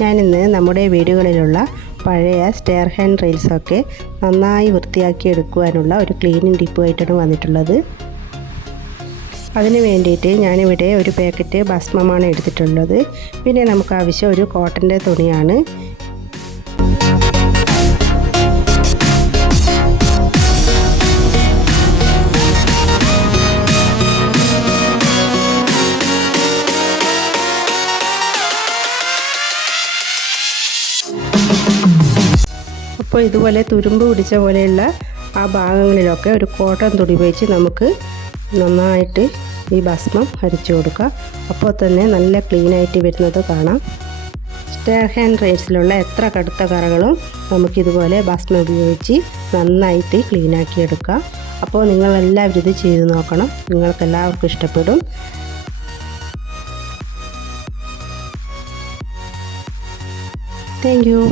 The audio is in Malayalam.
ഞാനിന്ന് നമ്മുടെ വീടുകളിലുള്ള പഴയ സ്റ്റെയർ ഹാൻഡ് റെയിൽസൊക്കെ നന്നായി വൃത്തിയാക്കി എടുക്കുവാനുള്ള ഒരു ക്ലീനിങ് ടിപ്പുമായിട്ടാണ് വന്നിട്ടുള്ളത്. അതിന് വേണ്ടിയിട്ട് ഞാനിവിടെ ഒരു പാക്കറ്റ് ഭസ്മമാണ് എടുത്തിട്ടുള്ളത്. പിന്നെ നമുക്ക് ആവശ്യം ഒരു കോട്ടൻ്റെ തുണിയാണ്. അപ്പോൾ ഇതുപോലെ തുരുമ്പ് പിടിച്ച പോലെയുള്ള ആ ഭാഗങ്ങളിലൊക്കെ ഒരു കോട്ടൺ തുണി ഉപയോഗിച്ച് നമുക്ക് നന്നായിട്ട് ഈ ഭസ്മം അരിച്ചു കൊടുക്കുക. അപ്പോൾ തന്നെ നല്ല ക്ലീനായിട്ട് വരുന്നത് കാണാം. സ്റ്റെയർ ഹാൻഡ് റെയിൽസിലുള്ള എത്ര കടുത്ത കറകളും നമുക്കിതുപോലെ ഭസ്മം ഉപയോഗിച്ച് നന്നായിട്ട് ക്ലീനാക്കി എടുക്കാം. അപ്പോൾ നിങ്ങളെല്ലാവരും ഇത് ചെയ്ത് നോക്കണം. നിങ്ങൾക്കെല്ലാവർക്കും ഇഷ്ടപ്പെടും. Thank you.